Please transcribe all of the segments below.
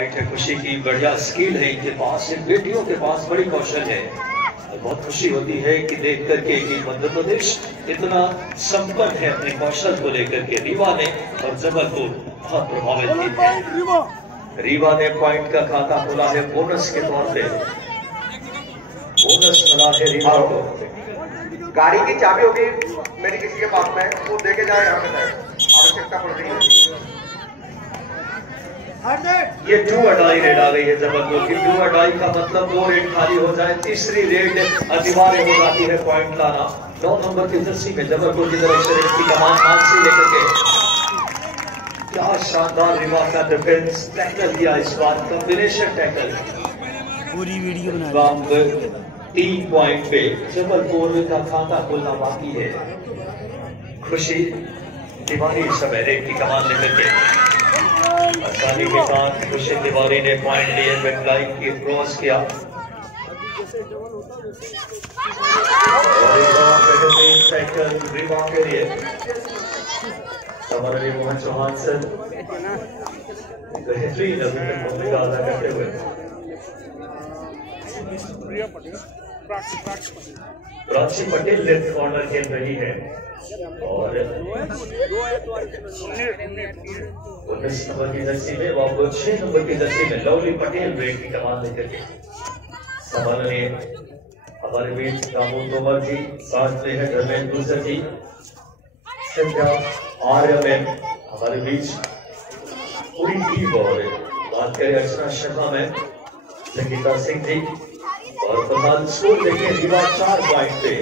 Fight है, खुशी की बढ़िया स्किल है इनके पास, इन बेटियों के पास बड़ी कौशल है। और बहुत खुशी होती है कि देख करके कि मध्य प्रदेश इतना संपन्न है अपने कौशल को लेकर के। रीवा ने और जबलपुर बहुत प्रभावित की है। रीवा ने पॉइंट का खाता खोला है बोनस के तौर पे, बोनस मिला है रीवा को। गाड़ी की चाबी होगी मेरी किसी के पास में, वो देके जाए, यहाँ पे आवश्यकता पड़ रही है। ये 2 अडाई रेड आ गई है जबलपुर की। 2 अडाई का मतलब 2 रेड खाली हो जाए, तीसरी रेड अनिवार्य हो जाती है पॉइंट लाना। 9 नंबर की जर्सी में जबलपुर की तरफ से रेड की कमान मानसी लेकर के। क्या शानदार रीवा का डिफेंस टैकल दिया इस बार, कॉम्बिनेशन टैकल। पूरी वीडियो बना 3 पॉइंट पे जबलपुर का खाता खोलना बाकी है। खुशी तिवारी समय रेड की कमान लेकर के आसानी के साथ खुशी तिवारी ने पॉइंट लिए, मिड लाइन की क्रॉस किया। रीवा के लिए हमारे मोहन चौहान सर बेहतरीन अभी तक भूमिका अदा करते हुए। प्राची पटेल लेफ्ट कॉर्नर खेल रही है और 19 नंबर की जर्सी में, वो 6 नंबर की जर्सी में लवली पटेल रेड की कमान लेकर के संभालने हमारे बीच दामोद तोमर जी, साथ में है धर्मेंद्र गुर्जर जी, आर्य में हमारे बीच पूरी टीम। और बात करें अर्चना शर्मा में संगीता सिंह जी। और फिलहाल स्कोर देखिए, रीवा 4 पॉइंट पे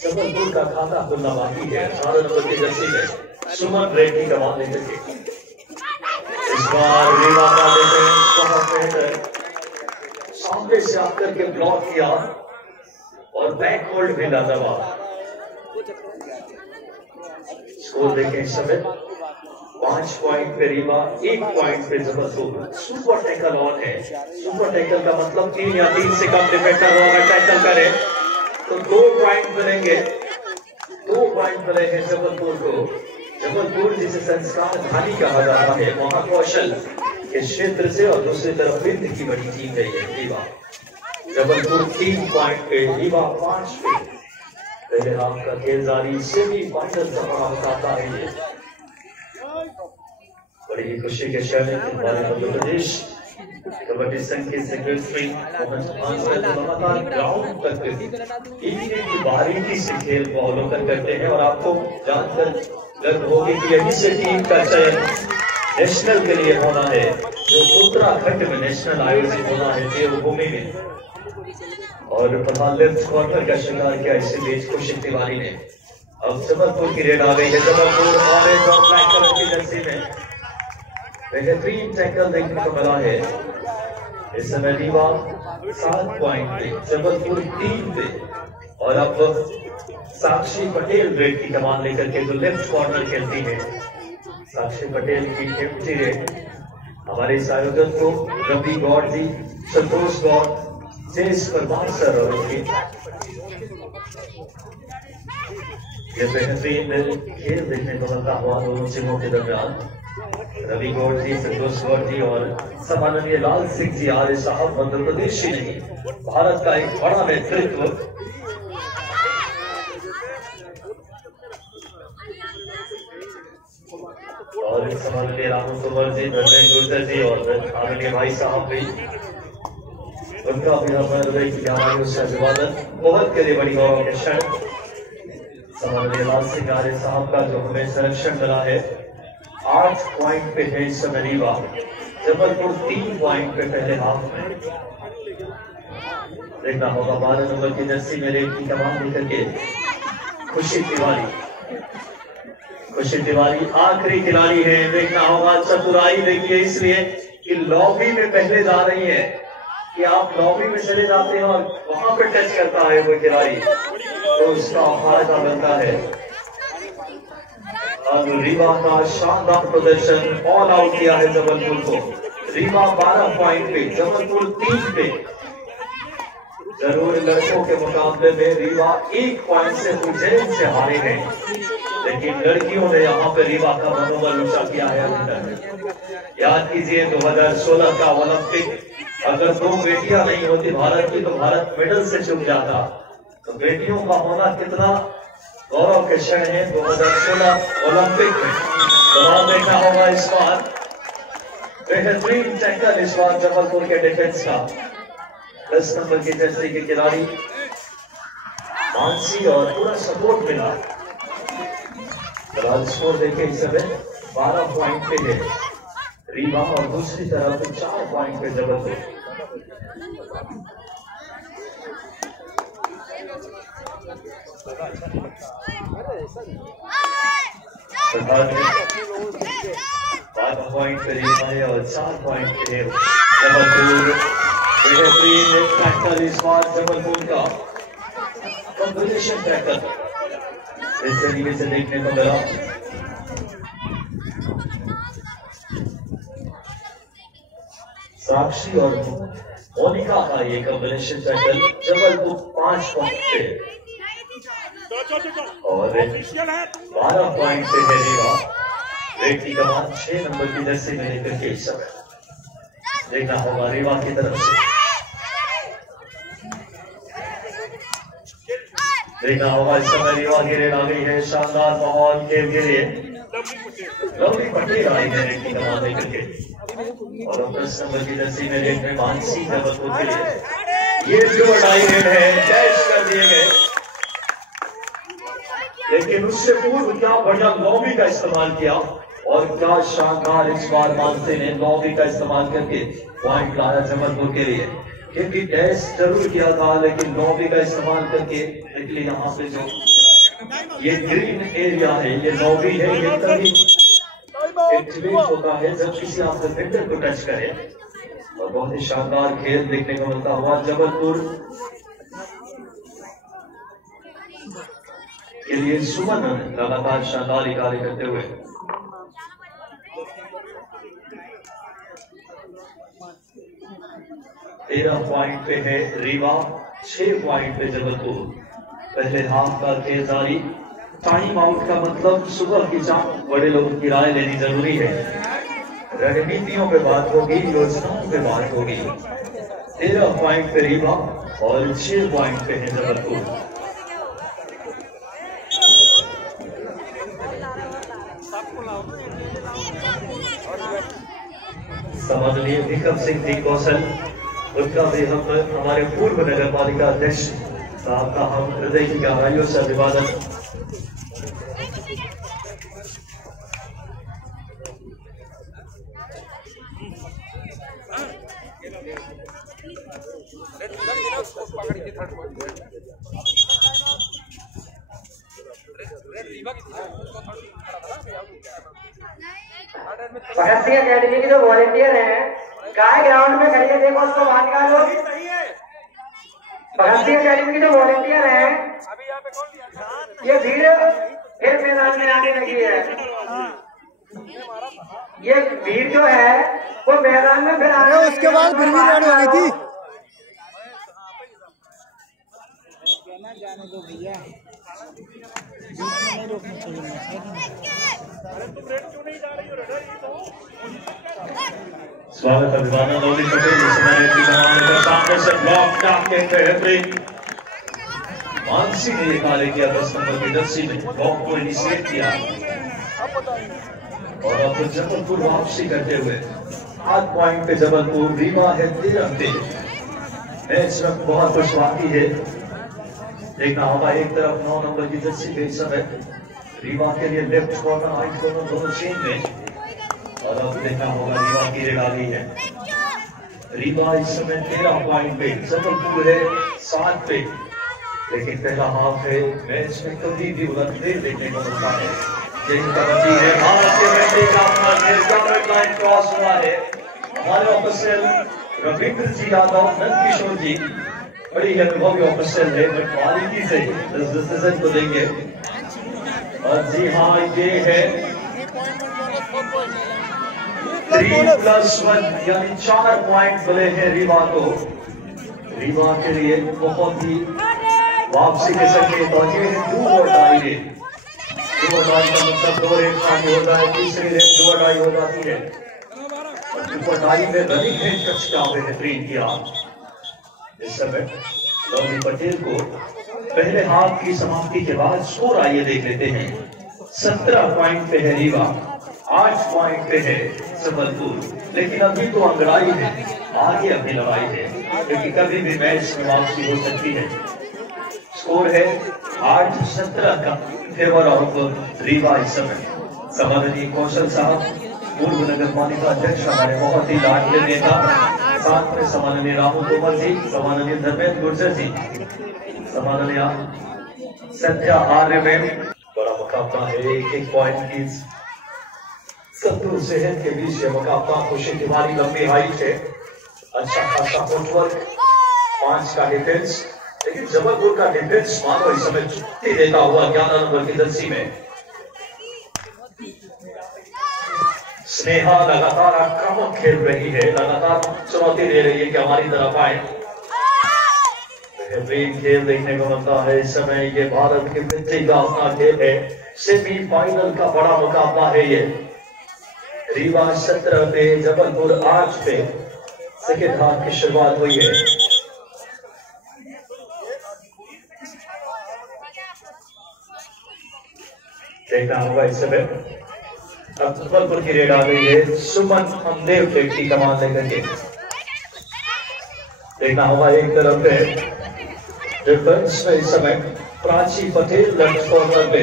जबलपुर का खाता खुलना बाकी है। 18 नंबर की जर्सी में सुमन रेड की कमान लेकर के इस बार रीवा का बहुत बेहतर सामने से आकर के ब्लॉक किया और बैक होल्ड भी लाजवाब। स्कोर देखें इस समय 5 पॉइंट पे रीवा, 1 पॉइंट पे जबलपुर। सुपर टैकल ऑन है। सुपर टैकल का मतलब 3 या 3 से कम डिफेंडर अगर टैकल करे तो 2 पॉइंट मिलेंगे। 2 पॉइंट मिले हैं जबलपुर को। जबलपुर जिसे संस्कार धानी कहा जाता है, वहां कौशल के क्षेत्र से, और दूसरी तरफ विंध्य की बड़ी टीम गई है रीवा। जबलपुर 3 पॉइंट पे, रीवा 5 पे। पहले हाफ का खेल जारी, सेमीफाइनल का मुकाबला है ये। बड़ी ही खुशी के क्षण हमारे मध्य प्रदेश कबड्डी संघ के सेक्रेटरी लगातार ग्राउंड तक एक बारीकी से खेल को अवलोकन करते हैं। और आपको जानकर गर्व होगी कि यही से टीम का चयन नेशनल के लिए होना है, जो उत्तराखंड में नेशनल आयोजित होना है देवभूमि में। और प्रधान लेफ्ट कॉर्नर का शिकार किया इसी बीच खुशी तिवारी ने। अब जबलपुर की रेड आ गई है। जबलपुर ऑरेंज और ब्लैक कलर की जर्सी में बेहतरीन टैकल देखने को मिला है। इस समय रीवा 7 पॉइंट पे, जबलपुर 3 पे। और अब साक्षी पटेल रेड की कमान लेकर के जो लेफ्ट कॉर्नर खेलती है, साक्षी पटेल की 50 रेड। हमारे इस आयोजन को रवि गौड़ जी, संतोष गौड़, जेस परमार सर और उनकी ये बेहतरीन खेल देखने को मिलता हुआ दोनों टीमों के दरमियान। रवि गौड़ जी, संतोष गौड़ जी और सम्माननीय लाल सिंह जी आर्य साहब मध्य प्रदेश ही नहीं, भारत का एक बड़ा नेतृत्व। और सम्माननीय रामू तोमर जी, धर्मेंद्र गुर्जर जी और आदरणीय भाई साहब भी, उनका भी हमारे हृदय की गहराइयों से अभिवादन। बहुत के लिए बड़ी गौरव के क्षण सम्माननीय लाल सिंह आर्य साहब का जो हमें संरक्षण मिला है। 8 पॉइंट पे है इस समय रीवा, जबलपुर 3 पॉइंट पे पहले हाफ में। देखना होगा 12 नंबर की जर्सी में रेड की कमान लेकर के खुशी तिवारी। खुशी तिवारी आखिरी खिलाड़ी है। देखना होगा चतुराई देखिए, इसलिए कि लॉबी में पहले जा रही है कि आप लॉबी में चले जाते हैं और वहां पे टच करता है वो खिलाड़ी, तो उसका फायदा मिलता है। अब रीवा का शानदार प्रदर्शन, ऑल आउट किया है जबलपुर को। रीवा 12 पॉइंट पे, जबलपुर 3 पे। जरूर लड़कों के मुकाबले में रीवा 1 पॉइंट से उज्जैन से हारे गए। लेकिन लड़कियों ने यहाँ पे रीवा का मनोबल ऊंचा किया है। याद कीजिए 2016 का ओलंपिक, अगर 2 बेटियां नहीं होती भारत की तो भारत मेडल से चूक जाता। तो बेटियों का होना कितना गौरव के क्षण है 2016 ओलंपिक में। तो देखा होगा इस बार बेहतरीन टैकल इस बार जबलपुर के डिफेंस का 10 नंबर की जर्सी के खिलाड़ी मानसी और पूरा सपोर्ट मिला। स्कोर देखे इस समय 12 पॉइंट पे है रीवा और दूसरी तरफ 4 पॉइंट पे जबलपुर। पॉइंट पे रीवा है और 4 पॉइंट पे है जबलपुर। बेहतरीन एक टैकल इस बार जबलपुर का कॉम्बिनेशन टैकल इस तरीके से देखने को मिला। साक्षी और मोनिका का ये कॉम्बिनेशन टैकल जबलपुर 5 पॉइंट पे और 12 पॉइंट पे है रीवा। रेड की कमान 6 नंबर की जर्सी में लेकर के इस समय देखना होगा रीवा की तरफ से। देखना होगा इस समय रीवा की रेड आ गई है। शानदार माहौल खेल के लिए लवली पटेल आई है रेड की कमान लेकर के और 10 नंबर की जर्सी में रेड में मानसी जबलपुर के लिए ये जो डाई रेड है कैच कर दिए गए। लेकिन उससे पूर्व क्या बढ़िया लॉबी का इस्तेमाल किया और क्या शानदार इस बार मानसी ने लॉबी का इस्तेमाल करके पॉइंट लाया जबलपुर के लिए। क्योंकि डैश जरूर किया था लेकिन लॉबी का इस्तेमाल करके निकले। यहाँ पे जो ये ग्रीन एरिया है ये लॉबी है, ये तभी एक्टिवेट होता है जब किसी आप डिफेंडर को टच करे। और बहुत ही शानदार खेल देखने को मिलता हुआ जबलपुर के लिए। सुमन लगातार शानदार कार्य करते हुए 13 पॉइंट पे है रीवा, 6 पॉइंट पे जबलपुर। पहले हाफ का खेल जारी। टाइम आउट का मतलब सुबह की चाय बड़े लोगों की राय लेनी जरूरी है। रणनीतियों पे बात होगी, योजनाओं पे बात होगी। 13 पॉइंट पे रीवा और 6 पॉइंट पे है जबलपुर। समझ लिए विक्रम सिंह जी कौशल, उनका भी हम हमारे पूर्व नगर पालिका अध्यक्ष साहब का हम हृदय की गहराइयों से अभिवादन। भगत सिंह अकेडमी के जो वॉलेंटियर हैं गाय ग्राउंड में खड़ी है, देखो उसको बाहर निकालो। भगत सिंह अकेडमी के जो वॉलेंटियर हैं ये भीड़ फिर मैदान में आने लगी है। ये भीड़ जो है वो मैदान में फिर आने लगी। उसके बाद फिर भी रेडी हो गई थी। जाने दो भैया, नहीं रोकना चाहिए। स्वागत अभिवादन लवली पटेल सामने से ब्लॉक टाप के रेफरी मानसी ने कार्य किया। 10 नंबर की जर्सी में ब्लॉक को इनिशिएट किया और अब जबलपुर वापसी करते हुए 8 पॉइंट पे जबलपुर। रीवा है 13 पे। मैच में बहुत कुछ बाकी है। देखना होगा एक तरफ 9 नंबर की जर्सी पे इस समय रीवा के लिए लेफ्ट कॉर्नर राइट कॉर्नर दोनों चेन में। और अब देखना होगा रीवा की रेड आ गई है। रीवा इस समय 13 पॉइंट पे, जबलपुर है 7 पे। लेकिन पहला हाफ है मैच में कभी भी उलटफेर देखने को मिलता है। यही कबड्डी है। भारत के बेटे का अपना लाइन क्रॉस हुआ है। हमारे ऑफिशियल रविंद्र जी यादव, नंद किशोर जी बड़ी ही अनुभवी ऑफिशियल है, बट बारीकी से इस डिसीजन को देंगे। और जी हाँ ये है 3+1 यानी 4 पॉइंट मिले हैं रीवा को। रीवा के लिए बहुत ही वापसी के संकेत और ये है 2 और टाई। 2 अढ़ाई का मतलब 2 रेट आगे होता है, तीसरी रेट 2 अढ़ाई हो जाती है। 2 अढ़ाई में रनिंग है, टचडाउन बेहतरीन किया। इस समय लवली पटेल को पहले हाफ की समाप्ति के बाद स्कोर आइए देख लेते हैं। 17 पॉइंट पे है रीवा, 8 पॉइंट पे है संबलपुर, लेकिन अभी तो अंगड़ाई है, आगे अपनी लड़ाई है, क्योंकि कभी भी मैच में वापसी हो सकती है। स्कोर है 8-17 का फेवर ऑफ रीवा। इस समय समाननीय कौशल साहब, पूर्व नगर पालिका अध्यक्ष, हमारे बहुत ही लाडले नेता, साथ में समाननीय राहुल तोमर जी, समाननीय धर्मेंद्र गुर्जर जी, समाननीय सत्या आर्य में बड़ा मुकाबला है। 1-1 पॉइंट की संतूर सेहत के बीच ये मुकाबला। खुशी तिवारी लंबी हाइट है, अच्छा खासा फुटवर्क, 5 का डिफेंस, लेकिन जबलपुर का डिफेंस मानो इस समय चुनौती देता हुआ 11 नंबर की जर्सी में। स्नेहा लगातार आक्रामक खेल रही है, लगातार चुनौती दे रही है कि हमारी तरफ आए। बेहतरीन खेल देखने को मिलता है इस समय। ये भारत की मिट्टी का अपना खेल है, सेमीफाइनल का बड़ा मुकाबला है ये। रीवा 17 पे, जबलपुर 8 पे सेकेंड हाफ की शुरुआत हुई है। देखना होगा इस समय अब जबलपुर की रेड आ गई है। सुमन हमदेव की कमान लेकर के देखना होगा। एक तरफ पे डिफेंस में इस समय प्राची पटेल लेफ्ट कॉर्नर पे,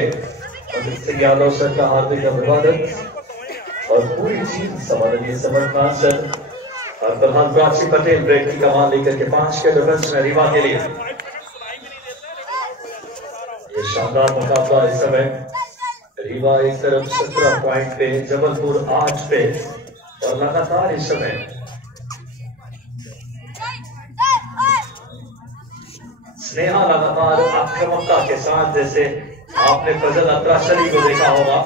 अमित सिंह यादव सर का हार्दिक अभिवादन और पूरी टीम समाननीय समर्थन सर और प्रधान प्राची पटेल ब्रेक की कमान लेकर के 5 के डिफेंस में रीवा के लिए। ये शानदार मुकाबला इस समय। रीवा एक तरफ 17 पॉइंट पे, जबलपुर 8 पे, और लगातार इस समय स्नेहा लगातार आक्रामकता के साथ, जैसे आपने फजल अत्राशरी को देखा होगा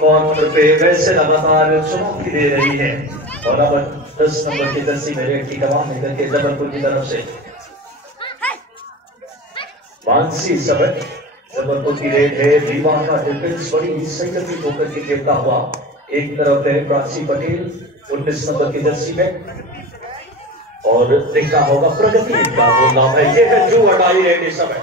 कॉर्नर पे, वैसे लगातार चुनौती दे रही है। और अब 10 नंबर की जर्सी में रेड की कमान लेकर के जबलपुर की तरफ से मानसी सबक, जबलपुर की रेड है। रीवा का डिफेंस बड़ी संगठित होकर के खेलता हुआ। एक तरफ है प्राची पटेल 19 नंबर की जर्सी में, और देखना होगा प्रगति का वो नाम है। ये है जो अटाई रेड इस समय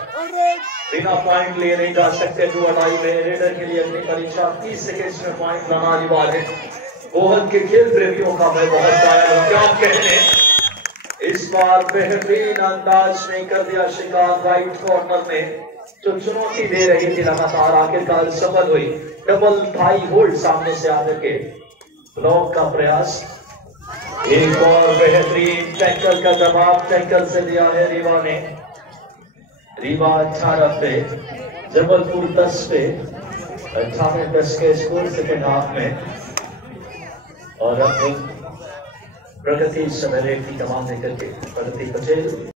बिना पॉइंट लिए नहीं जा सकते। जो अटाई में रेडर के लिए अपनी परीक्षा 30 सेकेंड में पॉइंट लाना अनिवार्य है। गोहन के खेल प्रेमियों का मैं बहुत कायल हूं, क्या कहने। इस बार बेहतरीन अंदाज में कर दिया शिकार राइट कॉर्नर में, जो चुनौती दे रही थी लगातार, आखिरकार सफल हुई। डबल थाई होल्ड सामने से आकर के ब्लॉक का प्रयास। एक और बेहतरीन टैकल का जवाब टैकल से दिया है रीवा ने। रीवा 18 पे, जबलपुर 10 पे, 18-10 के स्कोर सेकेंड हाफ में। और अब प्रगति समय रेड की कमान लेकर के प्रगति पटेल